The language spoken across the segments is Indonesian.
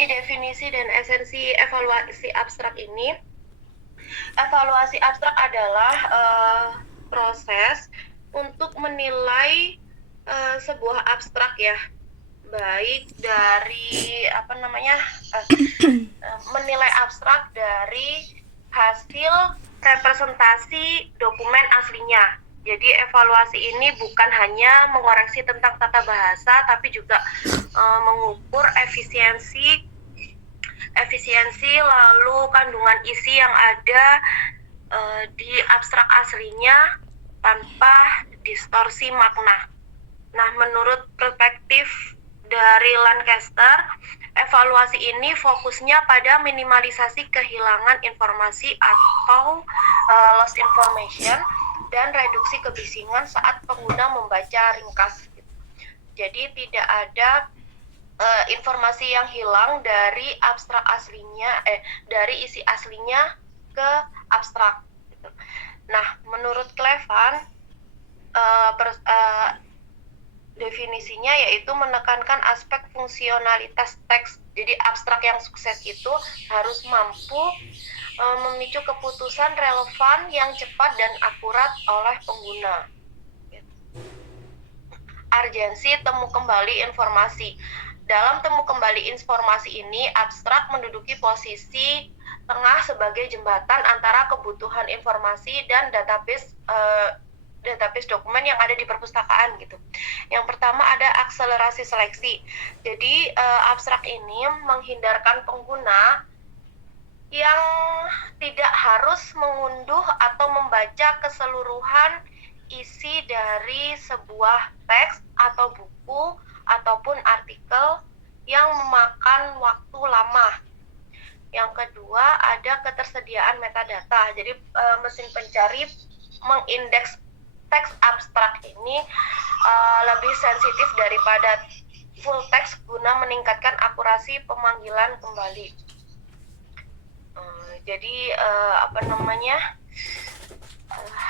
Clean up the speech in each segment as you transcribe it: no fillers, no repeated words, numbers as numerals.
Jadi definisi dan esensi evaluasi abstrak ini, evaluasi abstrak adalah proses untuk menilai sebuah abstrak ya, baik dari menilai abstrak dari hasil representasi dokumen aslinya. Jadi evaluasi ini bukan hanya mengoreksi tentang tata bahasa, tapi juga mengukur efisiensi lalu kandungan isi yang ada di abstrak aslinya tanpa distorsi makna. Nah, menurut perspektif dari Lancaster, evaluasi ini fokusnya pada minimalisasi kehilangan informasi atau lost information dan reduksi kebisingan saat pengguna membaca ringkas. Jadi tidak ada informasi yang hilang dari abstrak aslinya, dari isi aslinya ke abstrak. Nah, menurut Clevan, definisinya yaitu menekankan aspek fungsionalitas teks. Jadi abstrak yang sukses itu harus mampu memicu keputusan relevan yang cepat dan akurat oleh pengguna. Urgensi temu kembali informasi. Dalam temu kembali informasi ini, abstrak menduduki posisi tengah sebagai jembatan antara kebutuhan informasi dan database dokumen yang ada di perpustakaan gitu. Yang pertama ada akselerasi seleksi. Jadi abstrak ini menghindarkan pengguna yang tidak harus mengunduh atau membaca keseluruhan isi dari sebuah teks atau buku ataupun artikel yang memakan waktu lama. Yang kedua ada ketersediaan metadata. Jadi mesin pencari mengindeks teks abstrak ini lebih sensitif daripada full text guna meningkatkan akurasi pemanggilan kembali. Jadi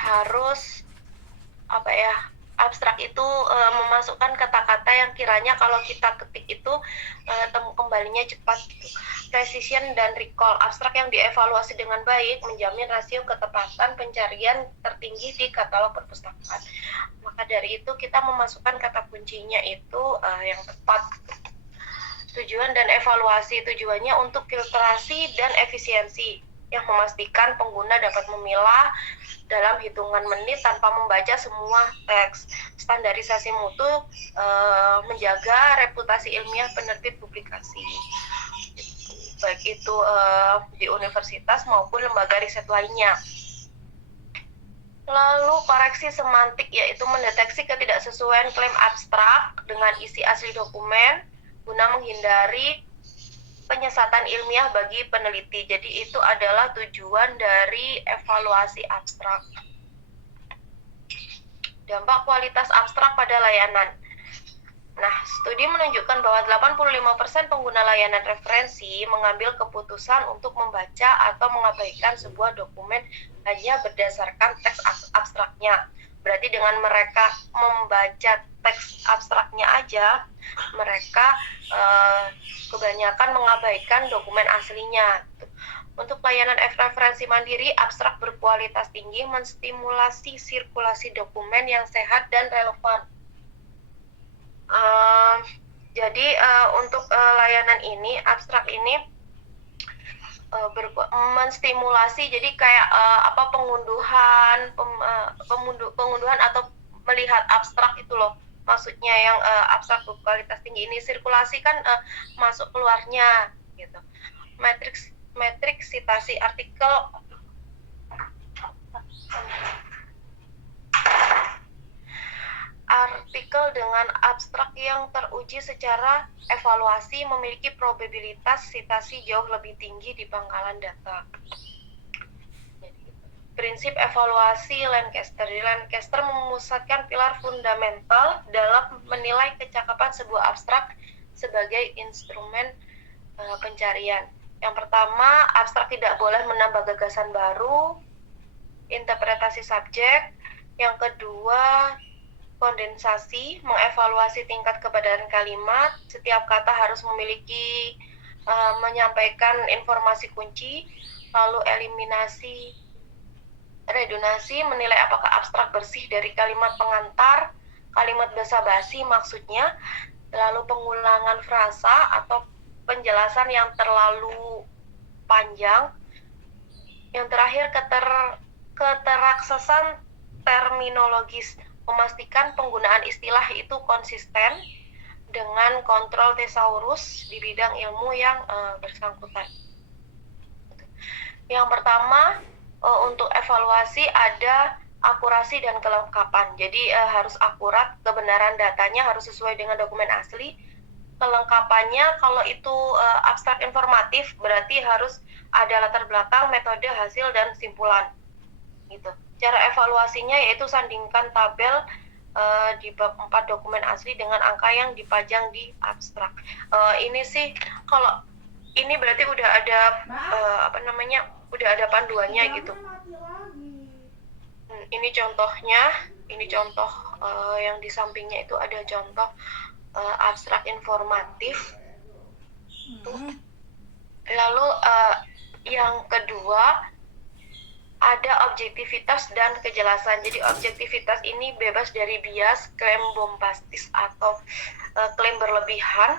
harus abstrak itu memasukkan kata-kata yang kiranya kalau kita ketik itu temu kembalinya cepat gitu. Precision dan recall. Abstrak yang dievaluasi dengan baik menjamin rasio ketepatan pencarian tertinggi di katalog perpustakaan. Maka dari itu kita memasukkan kata kuncinya itu yang tepat. Tujuan dan evaluasi. Tujuannya untuk filtrasi dan efisiensi yang memastikan pengguna dapat memilah dalam hitungan menit tanpa membaca semua teks. Standarisasi mutu menjaga reputasi ilmiah penerbit publikasi, baik itu di universitas maupun lembaga riset lainnya. Lalu koreksi semantik, yaitu mendeteksi ketidaksesuaian klaim abstrak dengan isi asli dokumen guna menghindari penyesatan ilmiah bagi peneliti. Jadi itu adalah tujuan dari evaluasi abstrak. Dampak kualitas abstrak pada layanan. Nah, studi menunjukkan bahwa 85% pengguna layanan referensi mengambil keputusan untuk membaca atau mengabaikan sebuah dokumen hanya berdasarkan teks abstraknya. Berarti dengan mereka membaca teks abstraknya aja, mereka kebanyakan mengabaikan dokumen aslinya. Untuk layanan referensi mandiri, abstrak berkualitas tinggi menstimulasi sirkulasi dokumen yang sehat dan relevan. Jadi untuk layanan ini, abstrak ini menstimulasi, jadi kayak pengunduhan atau melihat abstrak itu loh, maksudnya yang abstrak berkualitas tinggi ini. Sirkulasi kan masuk keluarnya gitu. Matriks citasi artikel dengan abstrak yang teruji secara evaluasi memiliki probabilitas citasi jauh lebih tinggi di pangkalan data. Prinsip evaluasi Lancaster. Lancaster memusatkan pilar fundamental dalam menilai kecakapan sebuah abstrak sebagai instrumen pencarian. Yang pertama, abstrak tidak boleh menambah gagasan baru, interpretasi subjek. Yang kedua, kondensasi, mengevaluasi tingkat kebenaran kalimat. Setiap kata harus memiliki menyampaikan informasi kunci, lalu eliminasi, redundansi, menilai apakah abstrak bersih dari kalimat pengantar, kalimat basa-basi maksudnya, lalu pengulangan frasa atau penjelasan yang terlalu panjang, yang terakhir keteraksesan terminologis, memastikan penggunaan istilah itu konsisten dengan kontrol thesaurus di bidang ilmu yang bersangkutan. Yang pertama, untuk evaluasi ada akurasi dan kelengkapan. Jadi harus akurat, kebenaran datanya harus sesuai dengan dokumen asli. Kelengkapannya, kalau itu abstrak informatif, berarti harus ada latar belakang, metode, hasil, dan simpulan. Gitu. Cara evaluasinya yaitu sandingkan tabel di bab 4 dokumen asli dengan angka yang dipajang di abstrak. Ini sih kalau ini berarti udah ada udah ada panduannya gitu. Ini contohnya, ini contoh yang di sampingnya itu ada contoh abstrak informatif. Lalu yang kedua ada objektivitas dan kejelasan. Jadi objektivitas ini bebas dari bias, klaim bombastis atau klaim berlebihan,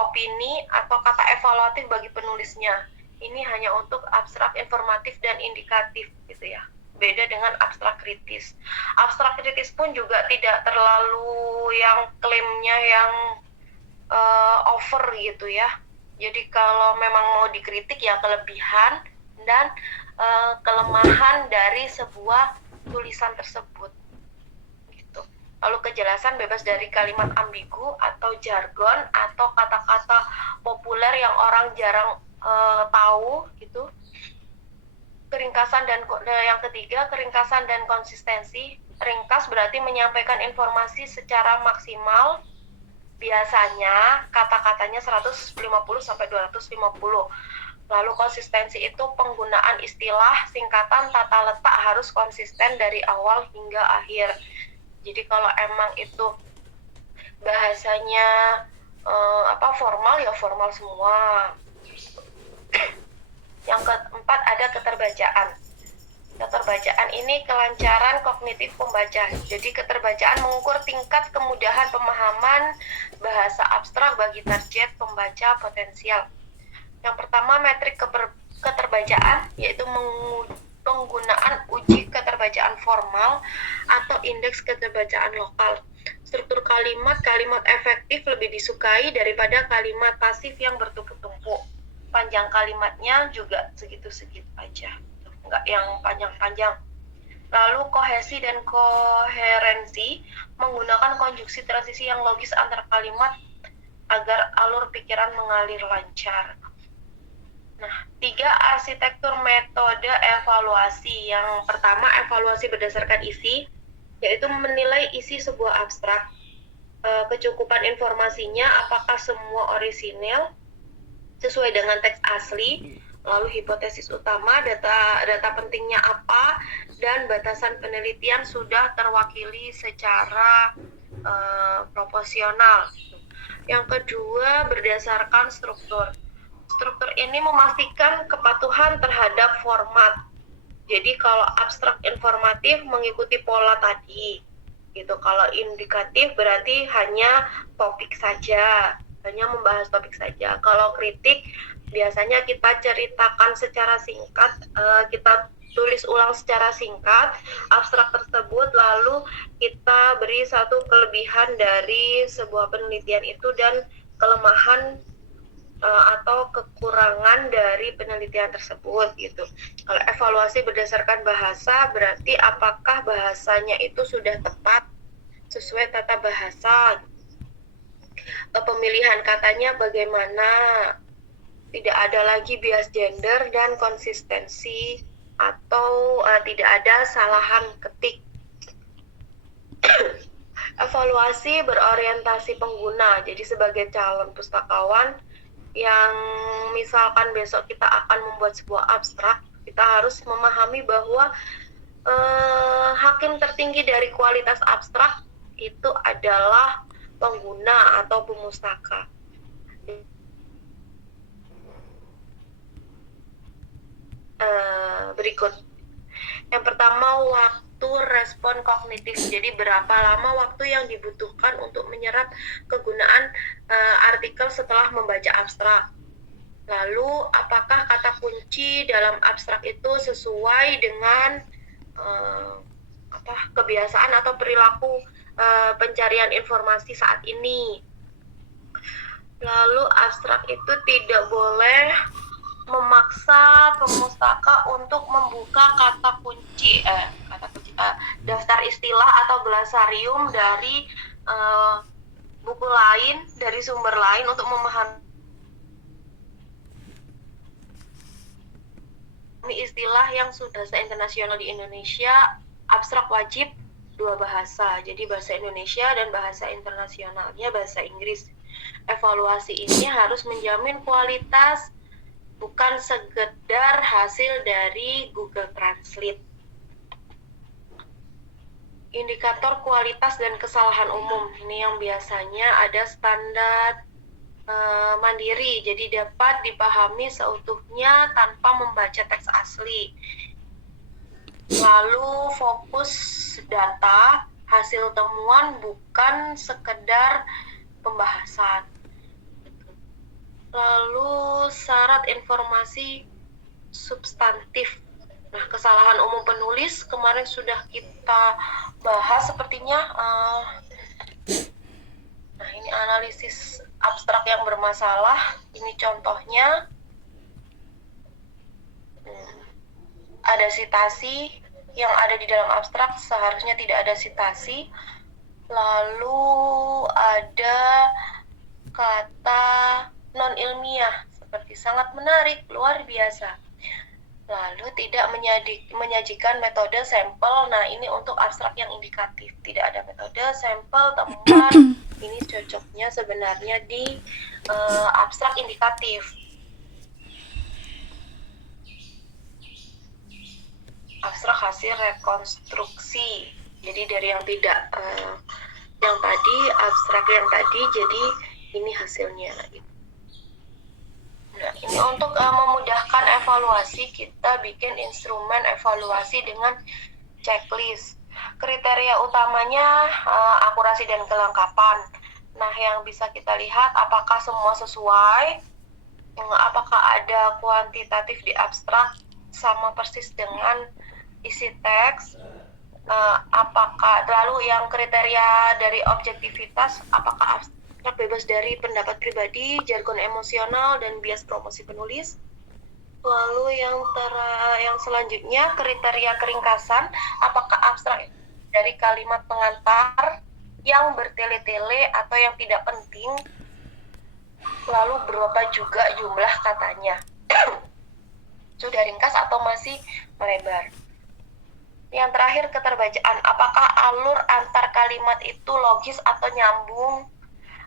opini atau kata evaluatif bagi penulisnya. Ini hanya untuk abstrak informatif dan indikatif gitu ya. Beda dengan abstrak kritis. Abstrak kritis pun juga tidak terlalu yang klaimnya yang over gitu ya. Jadi kalau memang mau dikritik ya kelebihan dan kelemahan dari sebuah tulisan tersebut gitu. Lalu kejelasan bebas dari kalimat ambigu atau jargon atau kata-kata populer yang orang jarang tahu gitu. Keringkasan dan yang ketiga, keringkasan dan konsistensi. Ringkas berarti menyampaikan informasi secara maksimal. Biasanya kata-katanya 150 sampai 250. Lalu konsistensi itu penggunaan istilah, singkatan, tata letak harus konsisten dari awal hingga akhir. Jadi kalau emang itu bahasanya formal ya formal semua. Yang keempat ada keterbacaan. Keterbacaan ini kelancaran kognitif pembaca. Jadi keterbacaan mengukur tingkat kemudahan pemahaman bahasa abstrak bagi target pembaca potensial. Yang pertama, metrik keterbacaan, yaitu penggunaan uji keterbacaan formal atau indeks keterbacaan lokal. Struktur kalimat efektif lebih disukai daripada kalimat pasif yang bertumpuk-tumpuk. Panjang kalimatnya juga segitu-segitu aja, nggak yang panjang-panjang. Lalu kohesi dan koherensi, menggunakan konjungsi transisi yang logis antar kalimat agar alur pikiran mengalir lancar. Nah, 3 arsitektur metode evaluasi. Yang pertama, evaluasi berdasarkan isi, yaitu menilai isi sebuah abstrak. Kecukupan informasinya, apakah semua orisinil sesuai dengan teks asli, lalu hipotesis utama, data pentingnya apa, dan batasan penelitian sudah terwakili secara proporsional. Yang kedua, berdasarkan struktur. Struktur ini memastikan kepatuhan terhadap format. Jadi kalau abstrak informatif mengikuti pola tadi, gitu. Kalau indikatif berarti hanya topik saja, hanya membahas topik saja. Kalau kritik biasanya kita ceritakan secara singkat, kita tulis ulang secara singkat abstrak tersebut, lalu kita beri satu kelebihan dari sebuah penelitian itu dan kelemahan atau kekurangan dari penelitian tersebut gitu. Kalau evaluasi berdasarkan bahasa berarti apakah bahasanya itu sudah tepat sesuai tata bahasa, pemilihan katanya bagaimana, tidak ada lagi bias gender dan konsistensi atau tidak ada salahan ketik. Evaluasi berorientasi pengguna. Jadi sebagai calon pustakawan yang misalkan besok kita akan membuat sebuah abstrak, kita harus memahami bahwa hakim tertinggi dari kualitas abstrak itu adalah pengguna atau pemustaka. berikut. Yang pertama, waktu respon kognitif. Jadi berapa lama waktu yang dibutuhkan untuk menyerap kegunaan artikel setelah membaca abstrak. Lalu, apakah kata kunci dalam abstrak itu sesuai dengan kebiasaan atau perilaku pencarian informasi saat ini. Lalu, abstrak itu tidak boleh memaksa pemustaka untuk membuka kata kunci, daftar istilah atau glosarium dari buku lain, dari sumber lain untuk memahami istilah yang sudah bahasa internasional di Indonesia. Abstrak wajib 2 bahasa, jadi bahasa Indonesia dan bahasa internasionalnya bahasa Inggris. Evaluasi ini harus menjamin kualitas, bukan sekedar hasil dari Google Translate. Indikator kualitas dan kesalahan umum. Ini yang biasanya ada standar mandiri, jadi dapat dipahami seutuhnya tanpa membaca teks asli. Lalu fokus data, hasil temuan, bukan sekedar pembahasan. Lalu syarat informasi substantif. Nah, kesalahan umum penulis kemarin sudah kita bahas sepertinya. Nah, ini analisis abstrak yang bermasalah. Ini contohnya. Ada sitasi yang ada di dalam abstrak, seharusnya tidak ada sitasi. Lalu ada kata non-ilmiah seperti sangat menarik, luar biasa. Lalu tidak menyajikan metode sampel. Nah, ini untuk abstrak yang indikatif. Tidak ada metode sampel temuan. Ini cocoknya sebenarnya di abstrak indikatif. Abstrak hasil rekonstruksi. Jadi dari yang tidak yang tadi, abstrak yang tadi, jadi ini hasilnya. Nah, ini untuk memudahkan evaluasi, kita bikin instrumen evaluasi dengan checklist. Kriteria utamanya akurasi dan kelengkapan. Nah, yang bisa kita lihat apakah semua sesuai, apakah ada kuantitatif di abstrak sama persis dengan isi teks, apakah lalu yang kriteria dari objektivitas, apakah abstrak bebas dari pendapat pribadi, jargon emosional, dan bias promosi penulis. Lalu yang selanjutnya kriteria keringkasan, apakah abstrak dari kalimat pengantar yang bertele-tele atau yang tidak penting, lalu berapa juga jumlah katanya, sudah ringkas atau masih melebar. Yang terakhir, keterbacaan, apakah alur antar kalimat itu logis atau nyambung,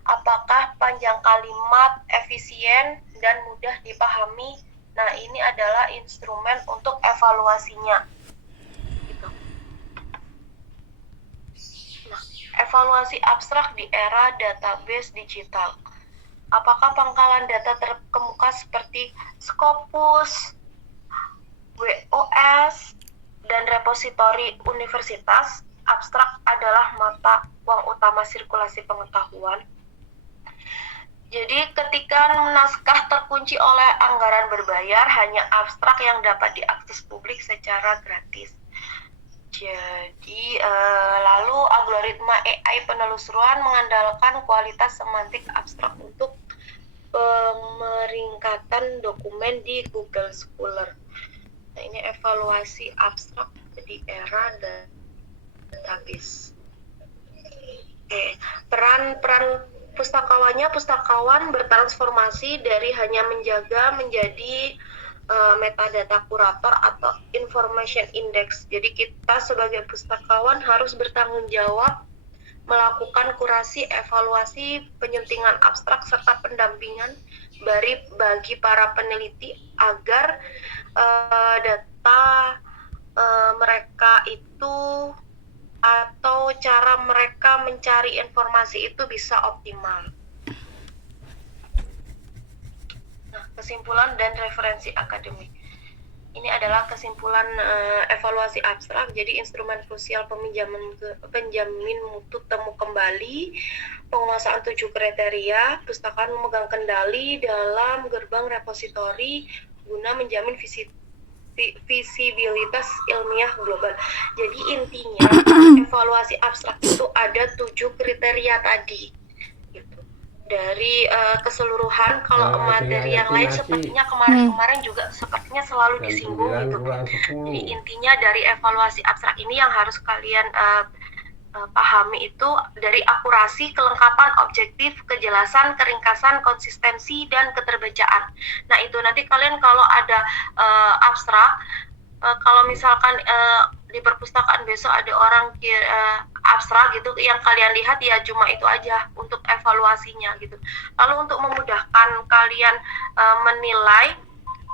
apakah panjang kalimat efisien dan mudah dipahami. Nah, ini adalah instrumen untuk evaluasinya. Gitu. Nah, evaluasi abstrak di era database digital. Apakah pangkalan data terkemuka seperti Scopus, WOS, dan repositori universitas? Abstrak adalah mata uang utama sirkulasi pengetahuan. Jadi ketika naskah terkunci oleh anggaran berbayar, hanya abstrak yang dapat diakses publik secara gratis. Jadi lalu algoritma AI penelusuran mengandalkan kualitas semantik abstrak untuk pemeringkatan dokumen di Google Scholar. Nah, ini evaluasi abstrak di era database. Peran pustakawan bertransformasi dari hanya menjaga menjadi metadata kurator atau information index. Jadi kita sebagai pustakawan harus bertanggung jawab melakukan kurasi, evaluasi, penyuntingan abstrak serta pendampingan bagi para peneliti agar data mereka itu atau cara mereka mencari informasi itu bisa optimal. Nah, kesimpulan dan referensi akademik. Ini adalah kesimpulan evaluasi abstrak. Jadi instrumen krusial penjamin mutu temu kembali, penguasaan 7 kriteria, pustakaan memegang kendali dalam gerbang repositori guna menjamin visibilitas ilmiah global. Jadi intinya evaluasi abstrak itu ada 7 kriteria tadi. Gitu. Dari keseluruhan, kalau materi yang lain sepertinya kemarin-kemarin juga sepertinya selalu disinggung gitu. Jadi intinya dari evaluasi abstrak ini yang harus kalian pahami itu dari akurasi, kelengkapan, objektif, kejelasan, keringkasan, konsistensi, dan keterbacaan. Nah itu nanti kalian kalau ada abstrak, kalau misalkan di perpustakaan besok ada orang abstrak gitu, yang kalian lihat ya cuma itu aja untuk evaluasinya gitu. Lalu untuk memudahkan kalian menilai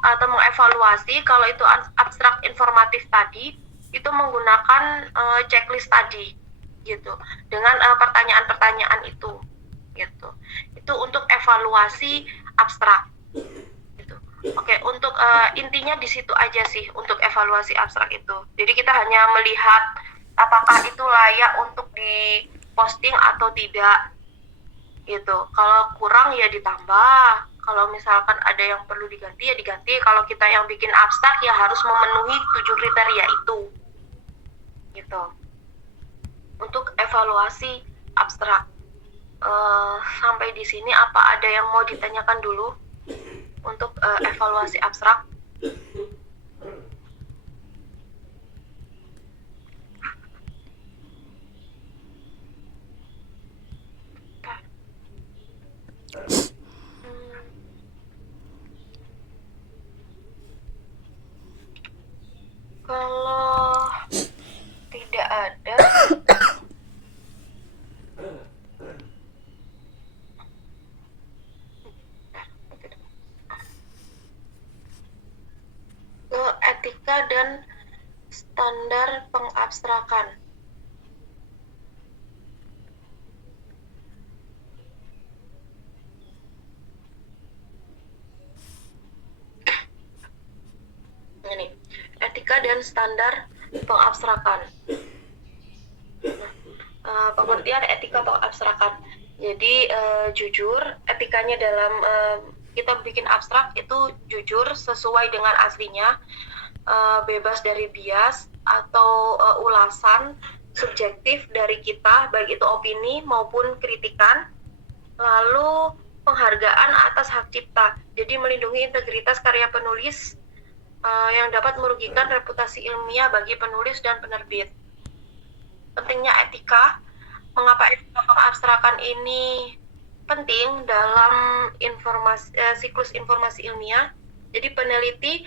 atau mengevaluasi kalau itu abstrak informatif tadi, itu menggunakan checklist tadi gitu, dengan pertanyaan-pertanyaan itu gitu. Itu untuk evaluasi abstrak gitu. Oke, untuk intinya di situ aja sih untuk evaluasi abstrak itu. Jadi kita hanya melihat apakah itu layak untuk diposting atau tidak gitu. Kalau kurang ya ditambah. Kalau misalkan ada yang perlu diganti ya diganti. Kalau kita yang bikin abstrak ya harus memenuhi 7 kriteria itu gitu. Untuk evaluasi abstrak. Sampai di sini apa ada yang mau ditanyakan dulu untuk evaluasi abstrak? Kalau tidak ada, ke etika dan standar pengabstrakan. Ini etika dan standar pengabstrakan. Pengertian etika pengabstrakan. Jadi jujur, etikanya dalam kita bikin abstrak itu jujur sesuai dengan aslinya, bebas dari bias atau ulasan subjektif dari kita, baik itu opini maupun kritikan. Lalu penghargaan atas hak cipta, jadi melindungi integritas karya penulis yang dapat merugikan reputasi ilmiah bagi penulis dan penerbit. Pentingnya etika. Mengapa etika pengabstrakan ini penting dalam siklus informasi ilmiah? Jadi peneliti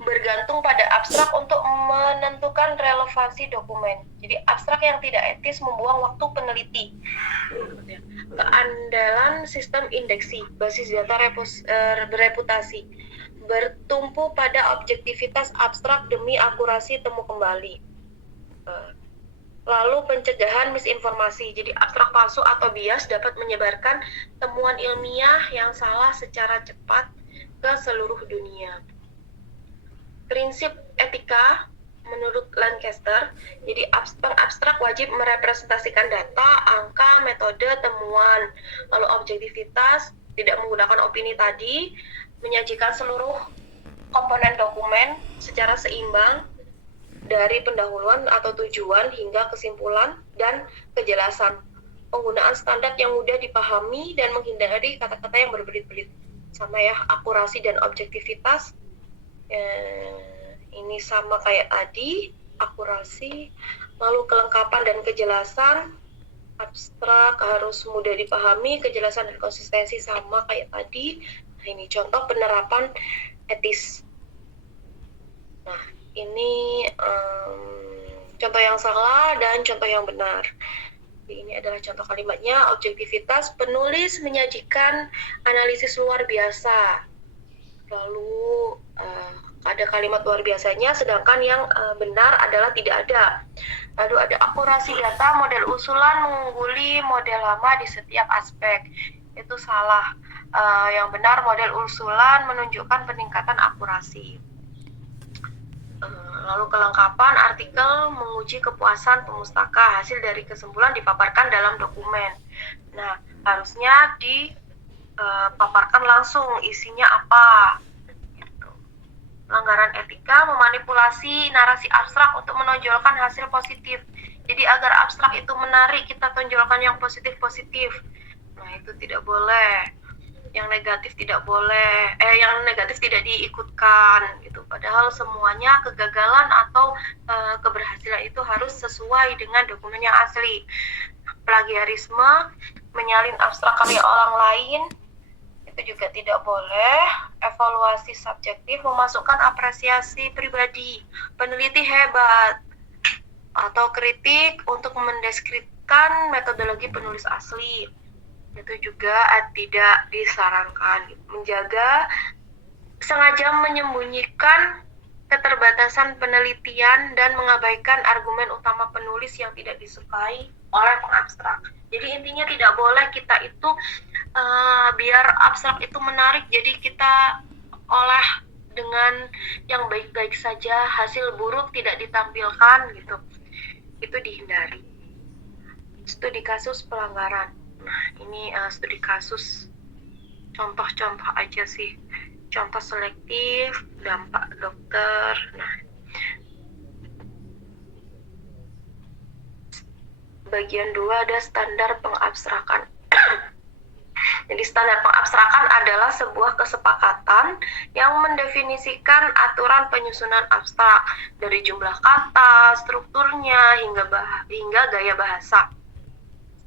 bergantung pada abstrak untuk menentukan relevansi dokumen. Jadi abstrak yang tidak etis membuang waktu peneliti. Keandalan sistem indeksi, basis data bereputasi, bertumpu pada objektivitas abstrak demi akurasi temu kembali. Lalu pencegahan misinformasi, jadi abstrak palsu atau bias dapat menyebarkan temuan ilmiah yang salah secara cepat ke seluruh dunia. Prinsip etika menurut Lancaster, jadi abstrak wajib merepresentasikan data, angka, metode, temuan. Lalu objektivitas, tidak menggunakan opini tadi, menyajikan seluruh komponen dokumen secara seimbang, dari pendahuluan atau tujuan hingga kesimpulan dan kejelasan. Penggunaan standar yang mudah dipahami dan menghindari kata-kata yang berbelit-belit. Sama ya, akurasi dan objektivitas. Ini sama kayak tadi, akurasi. Lalu kelengkapan dan kejelasan. Abstrak harus mudah dipahami, kejelasan dan konsistensi sama kayak tadi. Nah, ini contoh penerapan etis. Nah, ini contoh yang salah dan contoh yang benar. Ini adalah contoh kalimatnya. Objektivitas, penulis menyajikan analisis luar biasa. Lalu ada kalimat luar biasanya, sedangkan yang benar adalah tidak ada. Lalu ada akurasi data, model usulan mengungguli model lama di setiap aspek. Itu salah. Yang benar, model usulan menunjukkan peningkatan akurasi. Lalu kelengkapan artikel menguji kepuasan pemustaka, hasil dari kesimpulan dipaparkan dalam dokumen. Nah, harusnya dipaparkan langsung isinya apa. Gitu. Pelanggaran etika memanipulasi narasi abstrak untuk menonjolkan hasil positif. Jadi agar abstrak itu menarik, kita tonjolkan yang positif-positif. Nah, itu tidak boleh. Yang negatif tidak boleh, yang negatif tidak diikutkan gitu. Padahal semuanya kegagalan atau keberhasilan itu harus sesuai dengan dokumen yang asli. Plagiarisme, menyalin abstrak karya orang lain, itu juga tidak boleh. Evaluasi subjektif, memasukkan apresiasi pribadi, peneliti hebat, atau kritik untuk mendeskripsikan metodologi penulis asli. Itu juga tidak disarankan. Menjaga sengaja menyembunyikan keterbatasan penelitian dan mengabaikan argumen utama penulis yang tidak disukai oleh pengabstrak. Jadi intinya tidak boleh kita itu biar abstrak itu menarik, jadi kita olah dengan yang baik-baik saja, hasil buruk tidak ditampilkan gitu. Itu dihindari. Studi kasus pelanggaran. Nah, ini studi kasus contoh-contoh aja sih. Contoh selektif, dampak dokter. Nah, bagian 2 ada standar pengabstrakan. Jadi standar pengabstrakan adalah sebuah kesepakatan yang mendefinisikan aturan penyusunan abstrak dari jumlah kata, strukturnya, hingga gaya bahasa.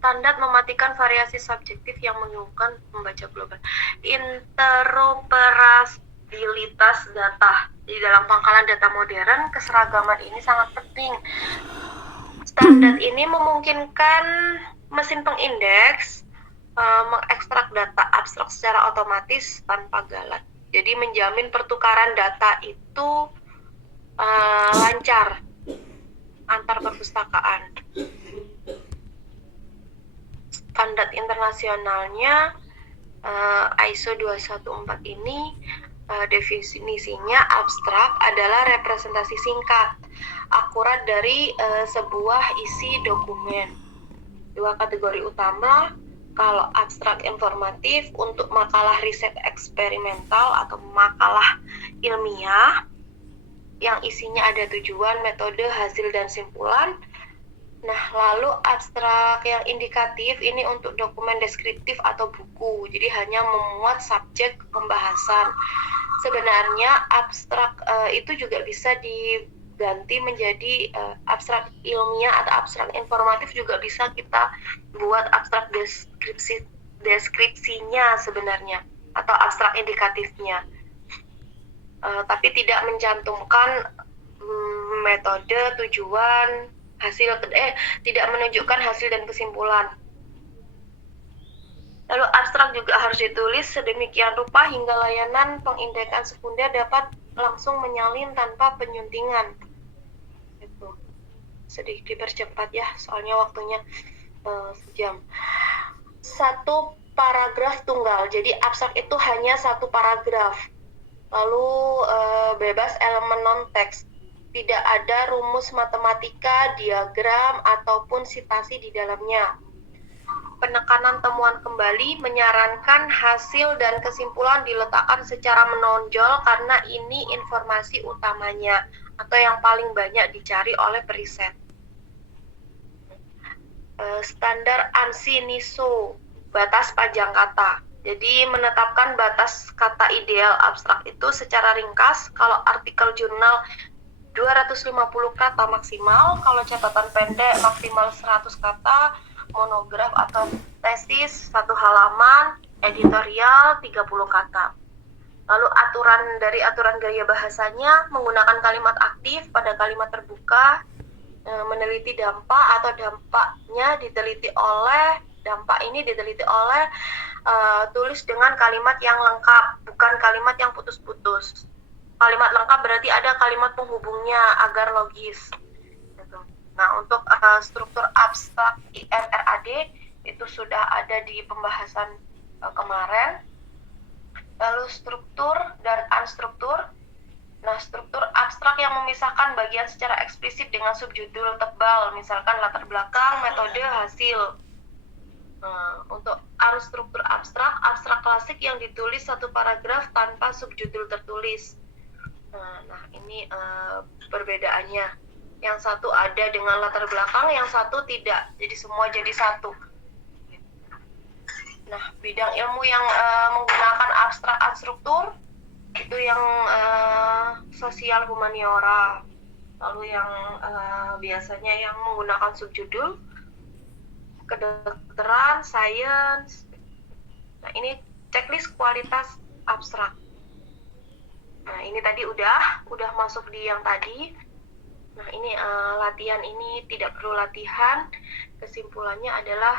Standar mematikan variasi subjektif yang menginginkan membaca global. Interoperabilitas data. Di dalam pangkalan data modern, keseragaman ini sangat penting. Standar ini memungkinkan mesin pengindeks mengekstrak data abstrak secara otomatis tanpa galat. Jadi menjamin pertukaran data itu lancar antar perpustakaan. Standar internasionalnya ISO 214 ini definisinya abstrak adalah representasi singkat, akurat dari sebuah isi dokumen. 2 kategori utama, kalau abstrak informatif untuk makalah riset eksperimental atau makalah ilmiah yang isinya ada tujuan, metode, hasil, dan simpulan. Nah, lalu abstrak yang indikatif ini untuk dokumen deskriptif atau buku, jadi hanya memuat subjek pembahasan. Sebenarnya abstrak itu juga bisa diganti menjadi abstrak ilmiah atau abstrak informatif, juga bisa kita buat abstrak deskripsinya sebenarnya, atau abstrak indikatifnya. Tapi tidak mencantumkan metode, tujuan, hasil, tidak menunjukkan hasil dan kesimpulan. Lalu abstrak juga harus ditulis sedemikian rupa hingga layanan pengindekan sekunder dapat langsung menyalin tanpa penyuntingan. Itu sedikit dipercepat ya, soalnya waktunya sejam. 1 paragraf tunggal. Jadi abstrak itu hanya 1 paragraf. Lalu bebas elemen non-teks. Tidak ada rumus matematika, diagram, ataupun sitasi di dalamnya. Penekanan temuan kembali menyarankan hasil dan kesimpulan diletakkan secara menonjol karena ini informasi utamanya atau yang paling banyak dicari oleh periset. Standar ANSI/NISO, batas panjang kata. Jadi menetapkan batas kata ideal abstrak itu secara ringkas. Kalau artikel jurnal 250 kata maksimal, kalau catatan pendek maksimal 100 kata, monograf atau tesis 1 halaman, editorial 30 kata. Lalu aturan gaya bahasanya menggunakan kalimat aktif pada kalimat terbuka, meneliti dampak atau dampaknya diteliti oleh, dampak ini diteliti oleh, tulis dengan kalimat yang lengkap, bukan kalimat yang putus-putus. Kalimat lengkap berarti ada kalimat penghubungnya agar logis. Gitu. Nah, untuk struktur abstrak IMRAD itu sudah ada di pembahasan kemarin. Lalu struktur dan unstruktur. Nah, struktur abstrak yang memisahkan bagian secara eksplisit dengan subjudul tebal, misalkan latar belakang, metode, hasil. Untuk arus struktur abstrak klasik yang ditulis satu paragraf tanpa subjudul tertulis. Nah ini perbedaannya. Yang satu ada dengan latar belakang, yang satu tidak. Jadi semua jadi satu. Nah, bidang ilmu yang menggunakan abstrak struktur itu yang sosial humaniora. Lalu yang biasanya yang menggunakan subjudul kedokteran, sains. Nah, ini checklist kualitas abstrak. Nah, ini tadi udah masuk di yang tadi. Nah, ini latihan ini tidak perlu latihan. Kesimpulannya adalah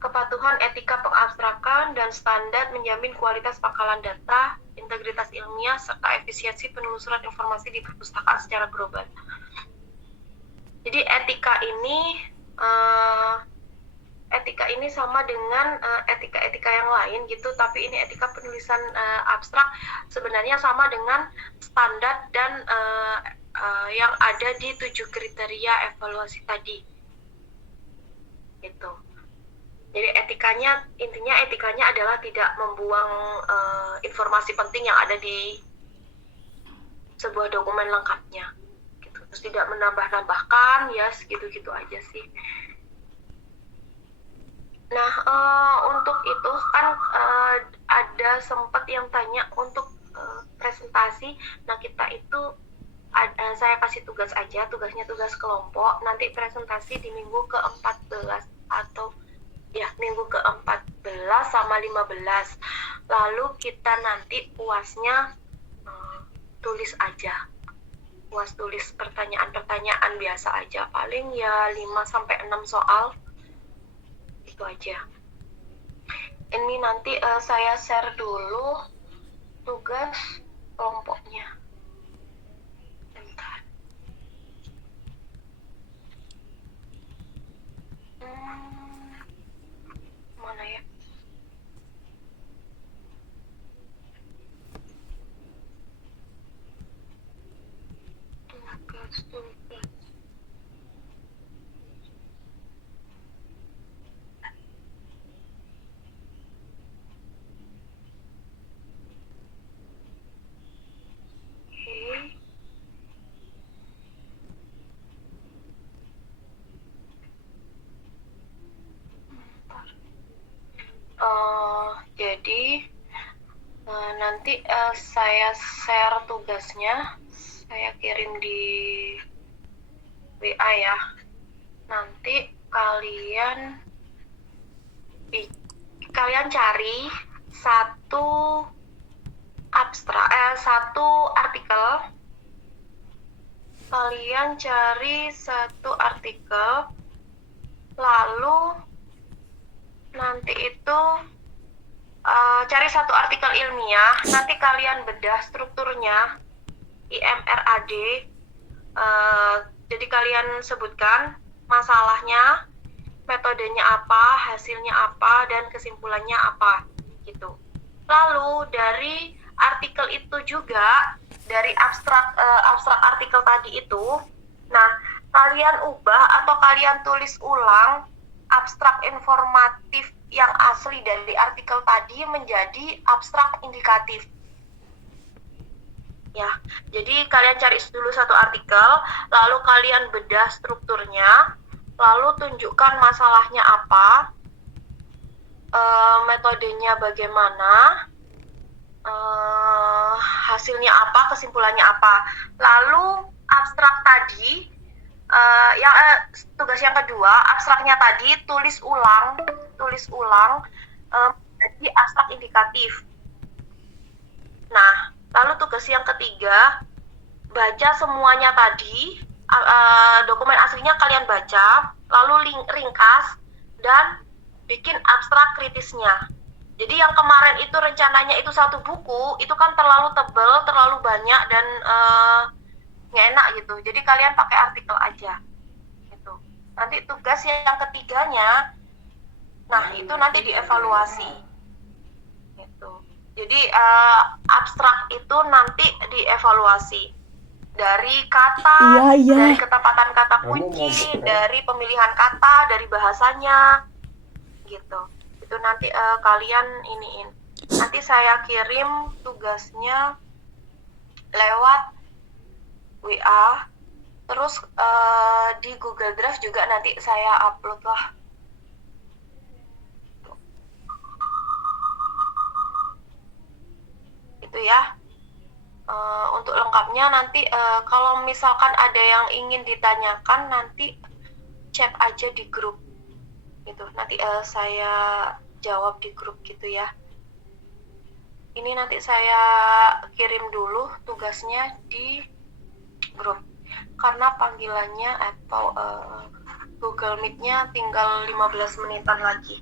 kepatuhan etika pengabstrakan dan standar menjamin kualitas pangkalan data, integritas ilmiah, serta efisiensi penelusuran informasi di perpustakaan secara global. Jadi etika ini sama dengan etika-etika yang lain gitu, tapi ini etika penulisan abstrak sebenarnya sama dengan standar dan yang ada di 7 kriteria evaluasi tadi gitu. Jadi intinya etikanya adalah tidak membuang informasi penting yang ada di sebuah dokumen lengkapnya gitu. Terus tidak menambah-nambahkan, ya segitu-gitu aja sih. Nah, untuk itu kan ada sempat yang tanya untuk presentasi. Nah, kita itu saya kasih tugas aja, tugasnya tugas kelompok. Nanti presentasi di minggu ke-14 atau ya minggu ke-14 sama 15. Lalu kita nanti UASnya tulis aja. UAS tulis pertanyaan-pertanyaan biasa aja. Paling ya 5-6 soal. Itu aja. Ini nanti saya share dulu tugas kelompoknya. Bentar. Mana ya? Tugas. Jadi nanti saya share tugasnya, saya kirim di WA ya. Nanti kalian cari satu artikel. Kalian cari satu artikel, lalu nanti itu cari satu artikel ilmiah, nanti kalian bedah strukturnya, IMRAD, jadi kalian sebutkan masalahnya, metodenya apa, hasilnya apa, dan kesimpulannya apa, gitu. Lalu dari artikel itu juga, dari abstrak artikel tadi itu, nah kalian ubah atau kalian tulis ulang abstrak informatif yang asli dari artikel tadi menjadi abstrak indikatif. Ya, jadi kalian cari dulu satu artikel, lalu kalian bedah strukturnya, lalu tunjukkan masalahnya apa, metodenya bagaimana, hasilnya apa, kesimpulannya apa. Lalu abstrak tadi, tugas yang kedua, abstraknya tadi tulis ulang jadi abstrak indikatif. Nah, lalu tugas yang ketiga, baca semuanya tadi, dokumen aslinya kalian baca, lalu ringkas dan bikin abstrak kritisnya. Jadi yang kemarin itu rencananya itu satu buku, itu kan terlalu tebal, terlalu banyak dan nggak enak gitu. Jadi kalian pakai artikel aja. Gitu. Nanti tugas yang ketiganya, nah itu nanti dievaluasi. Gitu. Jadi abstrak itu nanti dievaluasi dari kata, dari ketepatan kata kunci, dari pemilihan kata, dari bahasanya, gitu. Itu nanti kalian iniin. Nanti saya kirim tugasnya lewat WA, terus di Google Drive juga nanti saya upload lah. Itu ya. Untuk lengkapnya nanti kalau misalkan ada yang ingin ditanyakan nanti chat aja di grup gitu, nanti saya jawab di grup gitu ya. Ini nanti saya kirim dulu tugasnya di grup karena panggilannya atau Google Meet-nya tinggal 15 menitan lagi.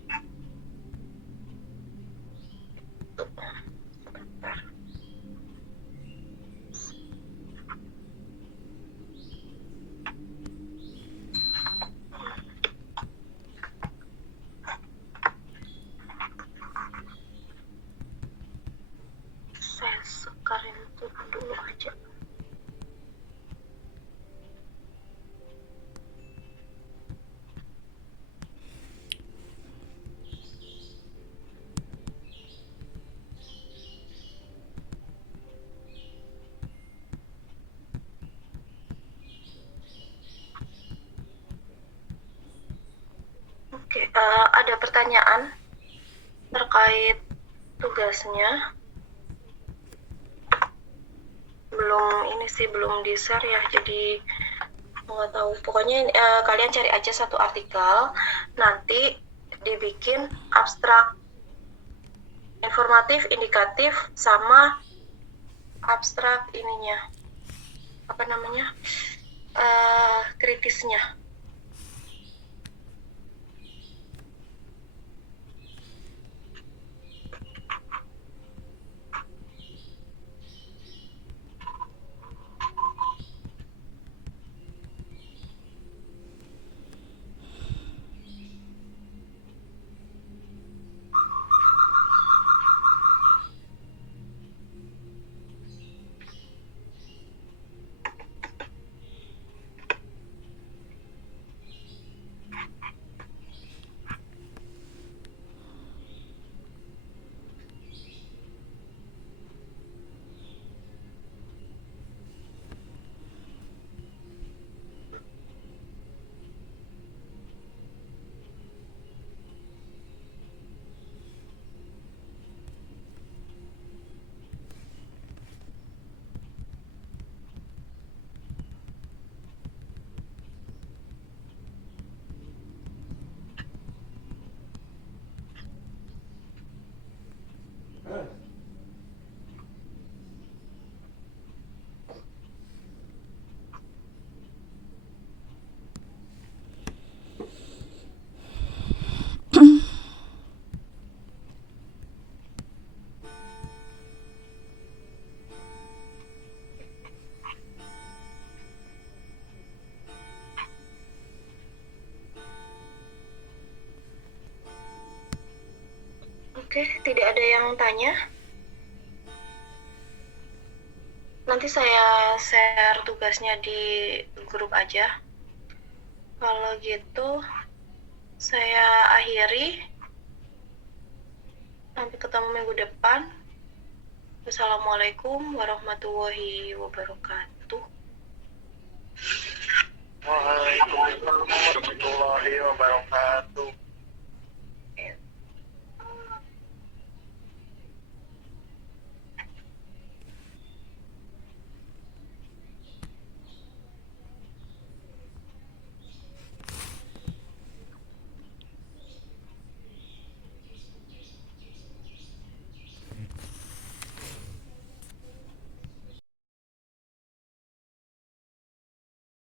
Saya sekarang dulu aja. Oke, ada pertanyaan terkait tugasnya? Belum di share ya, jadi nggak tahu. Pokoknya kalian cari aja satu artikel, nanti dibikin abstrak, informatif, indikatif, sama abstrak ininya, apa namanya, kritisnya. Oke, tidak ada yang tanya. Nanti saya share tugasnya di grup aja. Kalau gitu, saya akhiri. Sampai ketemu minggu depan. Wassalamualaikum warahmatullahi wabarakatuh.